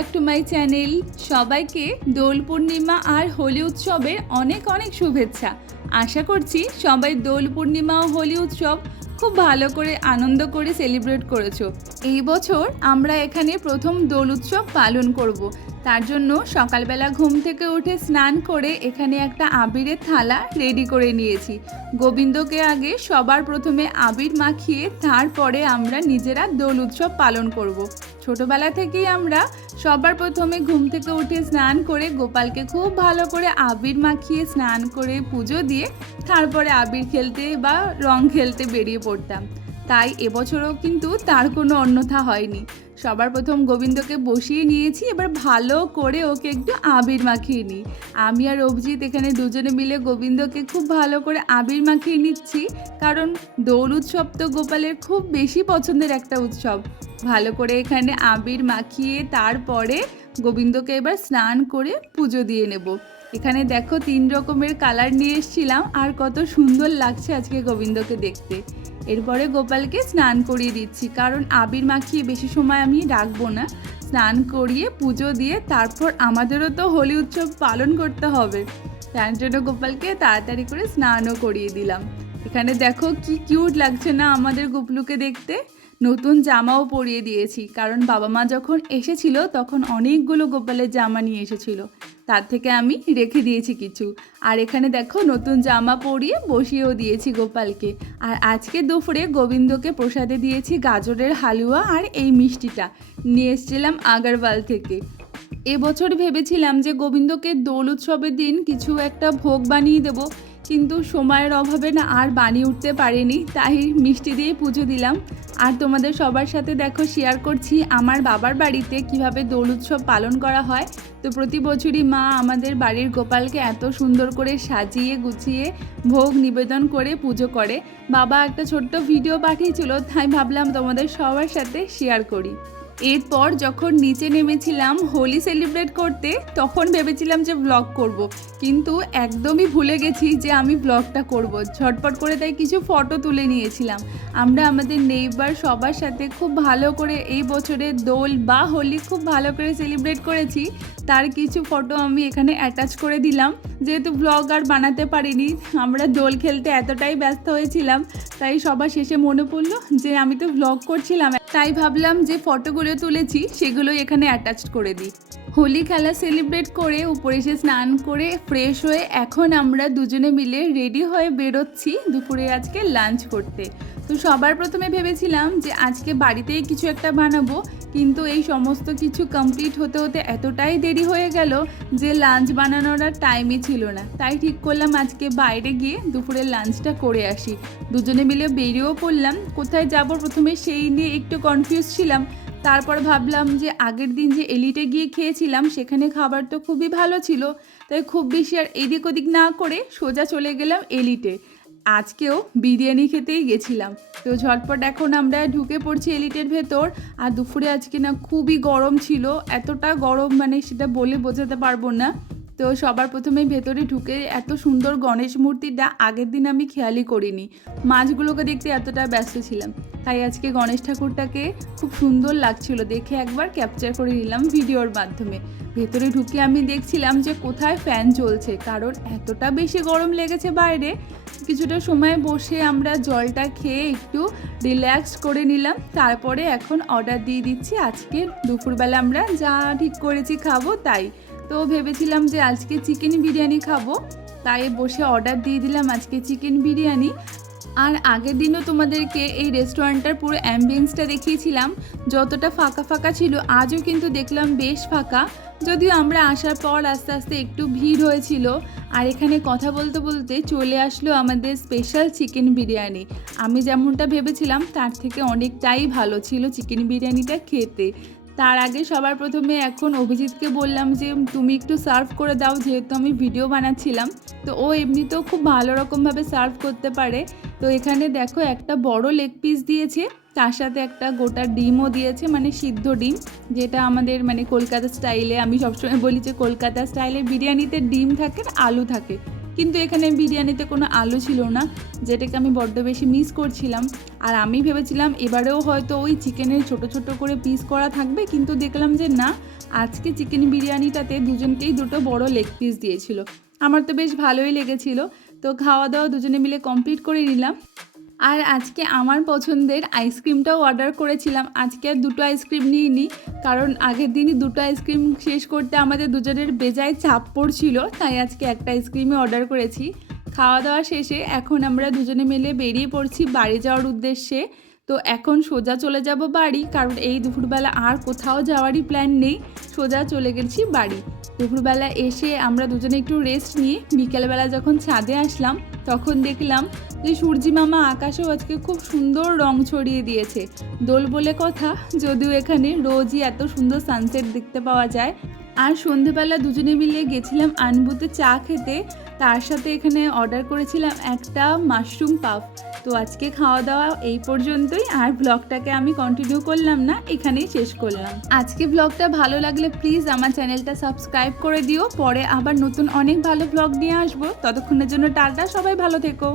Back to my channel সবাইকে দোল পূর্ণিমা আর হোলি উৎসবের অনেক অনেক শুভেচ্ছা আশা করছি সবাই দোল পূর্ণিমা ও হোলি উৎসব খুব ভালো করে, আনন্দ করে সেলিব্রেট করেছ এই বছর আমরা এখানে প্রথম দোল উৎসব পালন করব। তার জন্য সকালবেলা ঘুম থেকে উঠে স্নান করে এখানে একটা আবিরের থালা রেডি করে নিয়েছি গোবিন্দকে আগে সবার প্রথমে আবির মাখিয়ে তারপরে আমরা নিজেরা দোল উৎসব পালন করব। ছোটবেলা থেকেই আমরা সবার প্রথমে ঘুম থেকে উঠে স্নান করে গোপালকে খুব ভালো করে আবির মাখিয়ে স্নান করে পুজো দিয়ে তারপরে আবির খেলতে বা রং খেলতে বেরিয়ে পড়তাম। তাই এবছরও কিন্তু তার কোনো অন্যথা হয়নি। সবার প্রথম গোবিন্দকে বসিয়ে নিয়েছি, এবার ভালো করে ওকে একটু আবির মাখিয়ে নিই। আমি আর অভিজিৎ এখানে দুজনে মিলে গোবিন্দকে খুব ভালো করে আবির মাখিয়ে নিচ্ছি, কারণ দোল উৎসব তো গোপালের খুব বেশি পছন্দের একটা উৎসব। ভালো করে এখানে আবির মাখিয়ে তারপরে গোবিন্দকে এবার স্নান করে পুজো দিয়ে নেব। এখানে দেখো তিন রকমের কালার নিয়ে এসেছিলাম, আর কত সুন্দর লাগছে আজকে গোবিন্দকে দেখতে। এরপরে গোপালকে স্নান করিয়ে দিচ্ছি, কারণ আবির মাখিয়ে বেশি সময় আমি রাখব না। স্নান করিয়ে পুজো দিয়ে তারপর আমাদেরও তো হোলি উৎসব পালন করতে হবে। তার জন্য গোপালকে তাড়াতাড়ি করে স্নানও করিয়ে দিলাম। এখানে দেখো কি কিউট লাগছে না আমাদের গোপলুকে দেখতে। নতুন জামাও পরিয়ে দিয়েছি। কারণ বাবা মা যখন এসেছিল, তখন অনেকগুলো গোপালের জামা নিয়ে এসেছিল। তার থেকে আমি রেখে দিয়েছি কিছু। আর এখানে দেখো, নতুন জামা পরিয়ে বসিয়েও দিয়েছি গোপালকে। আর আজকে দুপুরে গোবিন্দকে প্রসাদে দিয়েছি গাজরের হালুয়া আর এই মিষ্টিটা। নিয়ে এসেছিলাম আগারওয়াল থেকে। এবছর ভেবেছিলাম যে গোবিন্দকে দোল উৎসবের দিন কিছু একটা ভোগ বানিয়ে দেবো। কিন্তু সময়ের অভাবে না, আর বানিয়ে উঠতে পারিনি। তাই মিষ্টি দিয়ে পুজো দিলাম। আর তোমাদের সবার সাথে দেখো শেয়ার করছি আমার বাবার বাড়িতে কীভাবে দোল উৎসব পালন করা হয়। তো প্রতি বছরই মা আমাদের বাড়ির গোপালকে এত সুন্দর করে সাজিয়ে গুছিয়ে ভোগ নিবেদন করে পুজো করে। বাবা একটা ছোট্ট ভিডিও পাঠিয়েছিল, তাই ভাবলাম তোমাদের সবার সাথে শেয়ার করি। এরপর যখন নিচে নেমেছিলাম হোলি সেলিব্রেট করতে, তখন ভেবেছিলাম যে ব্লগ করব। কিন্তু একদমই ভুলে গেছি যে আমি ব্লগটা করব। ঝটপট করে তাই কিছু ফটো তুলে নিয়েছিলাম আমরা আমাদের নেইবার সবার সাথে খুব ভালো করে এই বছরের দোল বা হোলি খুব ভালো করে সেলিব্রেট করেছি তার কিছু ফটো আমি এখানে অ্যাটাচ করে দিলাম। যেহেতু ব্লগ আর বানাতে পারিনি, আমরা দোল খেলতে এতটাই ব্যস্ত হয়েছিলাম, তাই সবার শেষে মনে পড়ল যে আমি তো ব্লগ করছিলাম। তাই ভাবলাম যে ফটোগুলো তুলেছি সেগুলো এখানে অ্যাটাচ করে দিই। হোলি খেলা সেলিব্রেট করে উপরে এসে স্নান করে ফ্রেশ হয়ে এখন আমরা দুজনে মিলে রেডি হয়ে বেরোচ্ছি দুপুরে আজকে লাঞ্চ করতে। তো সবার প্রথমে ভেবেছিলাম যে আজকে বাড়িতেই কিছু একটা বানাবো, কিন্তু এই সমস্ত কিছু কমপ্লিট হতে হতে এতটাই দেরি হয়ে গেল যে লাঞ্চ বানানোর আর টাইমই ছিল না। তাই ঠিক করলাম আজকে বাইরে গিয়ে দুপুরের লাঞ্চটা করে আসি। দুজনে মিলে বেরিয়েও পড়লাম। কোথায় যাব প্রথমে সেই নিয়ে একটু কনফিউজ ছিলাম। তারপর ভাবলাম যে আগের দিন যে এলিটে গিয়ে খেয়েছিলাম, সেখানে খাবার তো খুবই ভালো ছিল। তাই খুব বেশি আর এদিক ওদিক না করে সোজা চলে গেলাম এলিটে আজকেও বিরিয়ানি খেতেই গেছিলাম। তো ঝটপট এখন আমরা ঢুকে পড়ছি এলিটের ভেতর। আর দুপুরে আজকে না খুবই গরম ছিল। এতটা গরম মানে সেটা বলে বোঝাতে পারব না। তো সবার প্রথমে ভেতরে ঢুকে এত সুন্দর গণেশ মূর্তিটা আগের দিন আমি খেয়ালই করিনি। মাছগুলোকে দেখতে এতটা ব্যস্ত ছিলাম। তাই আজকে গণেশ ঠাকুরটাকে খুব সুন্দর লাগছিল দেখে একবার ক্যাপচার করে নিলাম ভিডিওর মাধ্যমে। ভেতরে ঢুকে আমি দেখছিলাম যে কোথায় ফ্যান চলছে কারণ এতটা বেশি গরম লেগেছে বাইরে। কিছুটা সময় বসে আমরা জলটা খেয়ে একটু রিল্যাক্স করে নিলাম। তারপরে এখন অর্ডার দিয়ে দিচ্ছি। আজকে দুপুরবেলা আমরা যা ঠিক করেছি খাব তাই। তো ভেবেছিলাম যে আজকে চিকেন বিরিয়ানি খাব, তাই বসে অর্ডার দিয়ে দিলাম আজকে চিকেন বিরিয়ানি। আর আগের দিনও তোমাদেরকে এই রেস্টুরেন্টটার পুরো অ্যাম্বিয়েন্সটা দেখিয়েছিলাম, যতটা ফাঁকা ফাঁকা ছিল, আজও কিন্তু দেখলাম বেশ ফাঁকা। যদিও আমরা আসার পর আস্তে আস্তে একটু ভিড় হয়েছিল, আর এখানে কথা বলতে বলতে চলে আসলো আমাদের স্পেশাল চিকেন বিরিয়ানি। আমি যেমনটা ভেবেছিলাম, তার থেকে অনেকটাই ভালো ছিল চিকেন বিরিয়ানিটা খেতে। তার আগে সবার প্রথমে এখন অভিজিৎকে বললাম যে, তুমি একটু সার্ভ করে দাও, যেহেতু আমি ভিডিও বানাচ্ছিলাম। তো ও এমনিতেও খুব ভালো রকমভাবে সার্ভ করতে পারে। তো এখানে দেখো একটা বড় লেগ পিস দিয়েছে, তার সাথে একটা গোটা ডিমও দিয়েছে মানে সিদ্ধ ডিম, যেটা আমাদের মানে কলকাতা স্টাইলে আমি সবসময় বলি যে, কলকাতা স্টাইলে বিরিয়ানিতে ডিম থাকে আলু থাকে। কিন্তু এখানে বিরিয়ানিতে কোনো আলু ছিল না, যেটাকে আমি বড্ড বেশি মিস করছিলাম। আর আমি ভেবেছিলাম এবারেও হয়তো ওই চিকেনের ছোট ছোট করে পিস করা থাকবে, কিন্তু দেখলাম যে না, আজকে চিকেন বিরিয়ানিটাতে দুজনকেই দুটো বড় লেগ পিস দিয়েছিল। আমার তো বেশ ভালোই লেগেছিল। তো খাওয়া দাওয়া দুজনে মিলে কমপ্লিট করে নিলাম। আর আজকে আমার পছন্দের আইসক্রিমটাও অর্ডার করেছিলাম। আজকে আর দুটো আইসক্রিম নিইনি নিই কারণ আগের দিনই দুটো আইসক্রিম শেষ করতে আমাদের দুজনের বেজায় চাপ পড়ছিল, তাই আজকে একটা আইসক্রিমই অর্ডার করেছি। খাওয়া দাওয়া শেষে এখন আমরা দুজনে মিলে বেরিয়ে পড়ছি বাড়ি যাওয়ার উদ্দেশ্যে। তো এখন সোজা চলে যাব বাড়ি, কারণ এই দুপুরবেলা আর কোথাও যাওয়ারই প্ল্যান নেই। সোজা চলে গেছি বাড়ি। দুপুরবেলা এসে আমরা দুজনে একটু রেস্ট নিয়ে বিকেলবেলা যখন ছাদে আসলাম, তখন দেখলাম যে সূর্যি মামা আকাশেও আজকে খুব সুন্দর রং ছড়িয়ে দিয়েছে। দোল বলে কথা, যদিও এখানে রোজই এত সুন্দর সানসেট দেখতে পাওয়া যায়। আর সন্ধেবেলা দুজনে মিলে গেছিলাম আনবুতে চা খেতে। তার সাথে এখানে অর্ডার করেছিলাম একটা মাশরুম পাফ তো আজকে খাওয়া দাওয়া এই পর্যন্তই। আর ব্লগটাকে আমি কন্টিনিউ করলাম না, এখানেই শেষ করলাম। আজকে ব্লগটা ভালো লাগলে প্লিজ আমার চ্যানেলটা সাবস্ক্রাইব করে দিও। পরে আবার নতুন অনেক ভালো ব্লগ নিয়ে আসব। ততক্ষণের জন্য টাটা, সবাই ভালো থেকো।